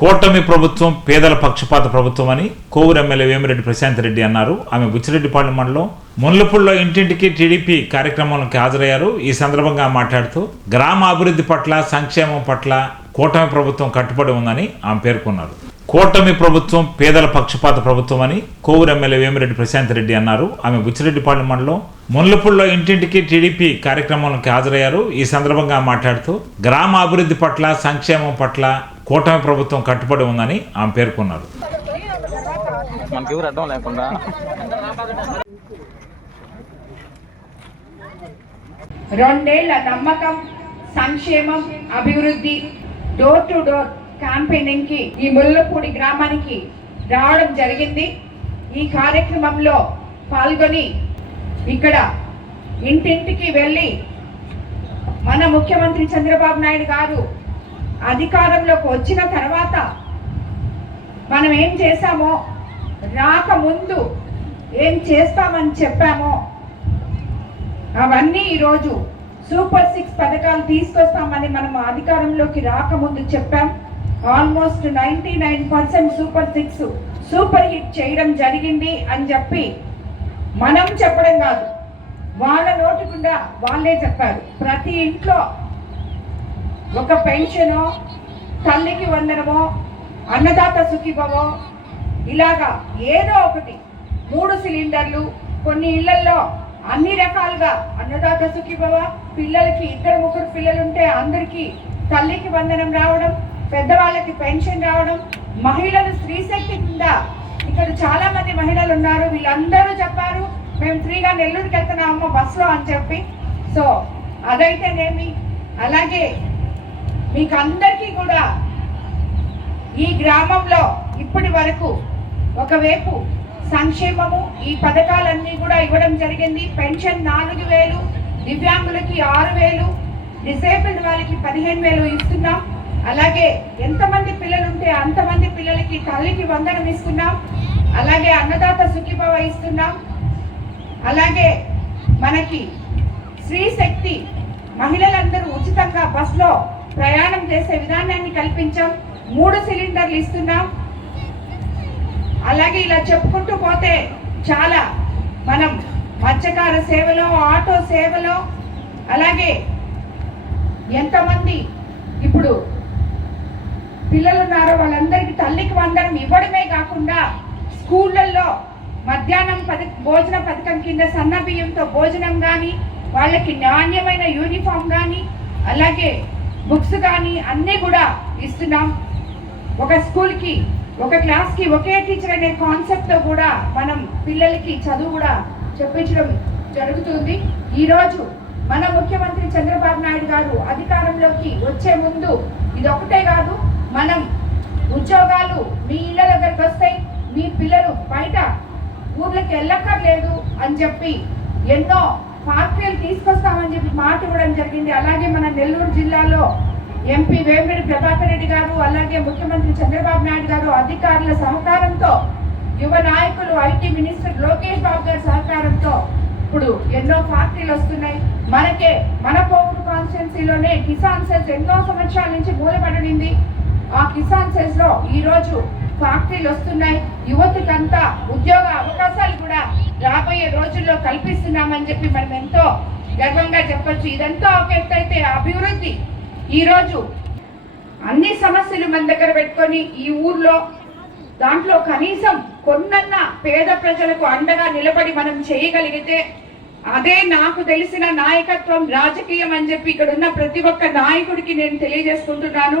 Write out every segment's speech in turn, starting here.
కూటమి ప్రభుత్వం పేదల పక్షపాత ప్రభుత్వం అని కోవూరు ఎమ్మెల్యే వేమిరెడ్డి ప్రశాంత్ రెడ్డి అన్నారు. ఆమె బుచ్చిరెడ్డిపాళెం మండలం మున్లపూడిలో ఇంటింటికి టీడీపీ కార్యక్రమానికి హాజరయ్యారు. ఈ సందర్భంగా మాట్లాడుతూ గ్రామ అభివృద్ధి పట్ల సంక్షేమం పట్ల కూటమి ప్రభుత్వం కట్టుబడి ఉందని ఆమె పేర్కొన్నారు. కూటమి ప్రభుత్వం పేదల పక్షపాత ప్రభుత్వం అని కోవూరు ఎమ్మెల్యే వేమిరెడ్డి ప్రశాంత్ రెడ్డి అన్నారు. ఆమె బుచ్చిరెడ్డిపాళెం మండలం మున్లపూడిలో ఇంటింటికి టీడీపీ కార్యక్రమానికి హాజరయ్యారు. ఈ సందర్భంగా మాట్లాడుతూ గ్రామ అభివృద్ధి పట్ల సంక్షేమం పట్ల కూటమి ప్రభుత్వం కట్టుబడి ఉందని ఆమె పేర్కొన్నారు. రెండేళ్ల నమ్మకం, సంక్షేమం, అభివృద్ధి, డోర్ టు డోర్ క్యాంపెయినింగ్ కి ఈ ముల్లపూడి గ్రామానికి రావడం జరిగింది. ఈ కార్యక్రమంలో పాల్గొని ఇక్కడ ఇంటింటికి వెళ్ళి మన ముఖ్యమంత్రి చంద్రబాబు నాయుడు గారు అధికారంలోకి వచ్చిన తర్వాత మనం ఏం చేశామో, రాకముందు ఏం చేస్తామని చెప్పామో అవన్నీ ఈరోజు సూపర్ 6 పథకాలు తీసుకొస్తామని మనం అధికారంలోకి రాకముందు చెప్పాం. ఆల్మోస్ట్ 99% సూపర్ 6 సూపర్ హిట్ చేయడం జరిగింది అని చెప్పి మనం చెప్పడం కాదు, వాళ్ళ నోటి గుండా వాళ్ళే చెప్పారు. ప్రతి ఇంట్లో ఒక పెన్షనో, తల్లికి వందనమో, అన్నదాత సుఖీభవో, ఇలాగా ఏదో ఒకటి, 3 సిలిండర్లు, కొన్ని ఇళ్లలో అన్ని రకాలుగా అన్నదాత సుఖీభవ, పిల్లలకి 2-3 పిల్లలుంటే అందరికీ తల్లికి వందనం రావడం, పెద్దవాళ్ళకి పెన్షన్ రావడం, మహిళలు స్త్రీ శక్తి కింద ఇక్కడ చాలా మంది మహిళలు ఉన్నారు, వీళ్ళందరూ చెప్పారు మేము ఫ్రీగా నెల్లూరుకి వెళ్తున్నాము బస్సులో అని చెప్పి. సో అదైతేనేమి, అలాగే మీకు అందరికీ కూడా ఈ గ్రామంలో ఇప్పటి వరకు ఒకవైపు సంక్షేమము, ఈ పథకాలన్నీ కూడా ఇవ్వడం జరిగింది. పెన్షన్ 4,000, దివ్యాంగులకి 6,000, డిసేబుల్డ్ వాళ్ళకి 15,000 ఇస్తున్నాం. అలాగే ఎంతమంది పిల్లలు ఉంటే అంతమంది పిల్లలకి తల్లికి వందనం ఇస్తున్నాం. అలాగే అన్నదాత సుఖీభవ ఇస్తున్నాం. అలాగే మనకి స్త్రీ శక్తి మహిళలందరూ ఉచితంగా బస్సులో ప్రయాణం చేసే విధానాన్ని కల్పించాం. 3 సిలిండర్లు ఇస్తున్నాం. అలాగే ఇలా చెప్పుకుంటూ పోతే చాలా మనం మత్స్యకార సేవలో, ఆటో సేవలో, అలాగే ఎంతమంది ఇప్పుడు పిల్లలు ఉన్నారో వాళ్ళందరికీ తల్లికి వందనం ఇవ్వడమే కాకుండా స్కూళ్ళల్లో మధ్యాహ్నం భోజన పథకం కింద సన్న బియ్యంతో భోజనం కానీ, వాళ్ళకి నాణ్యమైన యూనిఫామ్ కానీ, అలాగే బుక్స్ కానీ అన్నీ కూడా ఇస్తున్నాం. ఒక స్కూల్కి, ఒక క్లాస్కి ఒకే టీచర్ అనే కాన్సెప్ట్తో కూడా మనం పిల్లలకి చదువు కూడా చెప్పించడం జరుగుతుంది. ఈరోజు మన ముఖ్యమంత్రి చంద్రబాబు నాయుడు గారు అధికారంలోకి వచ్చే ముందు ఇది ఒకటే కాదు, మనం ఉద్యోగాలు మీ ఇళ్ళ దగ్గరకు వస్తాయి, మీ పిల్లలు బయట ఊర్లకి వెళ్ళక్కర్లేదు అని చెప్పి ఎన్నో ఫ్యాక్టరీలు తీసుకొస్తామని చెప్పి మాట ఇవ్వడం జరిగింది. అలాగే మన నెల్లూరు జిల్లాలో ఎంపీ వేమిరెడ్డి ప్రభాకర్ రెడ్డి గారు, అలాగే ముఖ్యమంత్రి చంద్రబాబు నాయుడు గారు అధికారుల సహకారంతో, యువ నాయకులు ఐటీ మినిస్టర్ లోకేష్ బాబు గారి సహకారంతో ఇప్పుడు ఎన్నో ఫ్యాక్టరీలు వస్తున్నాయి. మన కోవూరు కాన్స్టిట్యున్సీలోనే కిసాన్ సెల్స్ ఎన్నో సంవత్సరాల నుంచి మూలపడింది. ఆ కిసాన్ సెల్స్ లో ఈరోజు ఫ్యాక్టరీలు వస్తున్నాయి. యువతకంతా ఉద్యోగ అవకాశాలు కూడా రాబోయే రోజుల్లో కల్పిస్తున్నామని చెప్పి మనం ఎంతో గర్వంగా చెప్పొచ్చు. ఇదంతా ఒక ఎత్తు అయితే అభివృద్ధి, ఈరోజు అన్ని సమస్యలు మన దగ్గర పెట్టుకొని ఈ ఊర్లో దాంట్లో కనీసం కొన్నన్న పేద ప్రజలకు అండగా నిలబడి మనం చేయగలిగితే అదే నాకు తెలిసిన నాయకత్వం, రాజకీయం అని చెప్పి ఇక్కడ ఉన్న ప్రతి ఒక్క నాయకుడికి నేను తెలియజేసుకుంటున్నాను.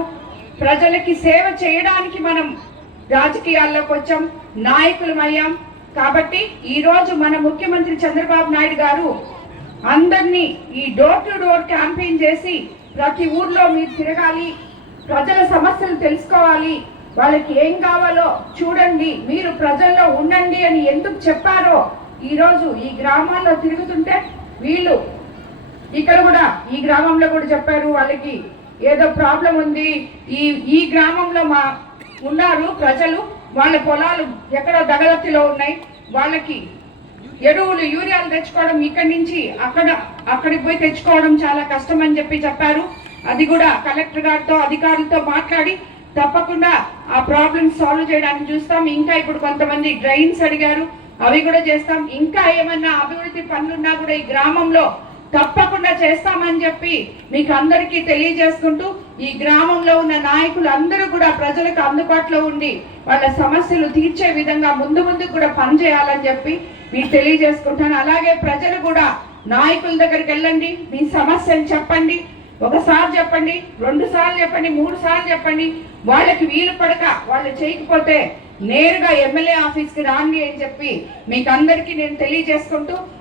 ప్రజలకి సేవ చేయడానికి మనం రాజకీయాల్లోకి వచ్చాం, నాయకులమయ్యాం. కాబట్టి ఈరోజు మన ముఖ్యమంత్రి చంద్రబాబు నాయుడు గారు అందరినీ ఈ డోర్ టు డోర్ క్యాంపెయిన్ చేసి ప్రతి ఊర్లో మీరు తిరగాలి, ప్రజల సమస్యలు తెలుసుకోవాలి, వాళ్ళకి ఏం కావాలో చూడండి, మీరు ప్రజల్లో ఉండండి అని ఎందుకు చెప్పారో ఈరోజు ఈ గ్రామాల్లో తిరుగుతుంటే వీళ్ళు ఇక్కడ కూడా ఈ గ్రామంలో కూడా చెప్పారు. వాళ్ళకి ఏదో ప్రాబ్లం ఉంది, ఈ గ్రామంలో మా ఉన్నారు ప్రజలు, వాళ్ళ పొలాలు ఎక్కడో దగలత్తిలో ఉన్నాయి, వాళ్ళకి ఎరువులు యూరియాలు తెచ్చుకోవడం ఇక్కడి నుంచి అక్కడికి పోయి తెచ్చుకోవడం చాలా కష్టం అని చెప్పి చెప్పారు. అది కూడా కలెక్టర్ గారితో అధికారులతో మాట్లాడి తప్పకుండా ఆ ప్రాబ్లమ్స్ సాల్వ్ చేయడానికి చూస్తాం. ఇంకా ఇప్పుడు కొంతమంది డ్రైన్స్ అడిగారు, అవి కూడా చేస్తాం. ఇంకా ఏమన్నా అభివృద్ధి పనులున్నా కూడా ఈ గ్రామంలో తప్పకుండా చేస్తామని చెప్పి మీకు అందరికీ తెలియజేసుకుంటూ, ఈ గ్రామంలో ఉన్న నాయకులు అందరూ కూడా ప్రజలకు అందుబాటులో ఉండి వాళ్ళ సమస్యలు తీర్చే విధంగా ముందు కూడా పనిచేయాలని చెప్పి మీకు తెలియజేసుకుంటాను. అలాగే ప్రజలు కూడా నాయకుల దగ్గరికి వెళ్ళండి, మీ సమస్యలు చెప్పండి. ఒకసారి చెప్పండి, 2 సార్లు చెప్పండి, 3 సార్లు చెప్పండి. వాళ్ళకి వీలు పడక వాళ్ళు చేయకపోతే నేరుగా ఎమ్మెల్యే ఆఫీస్కి రాండి అని చెప్పి మీకు అందరికీ నేను తెలియజేసుకుంటూ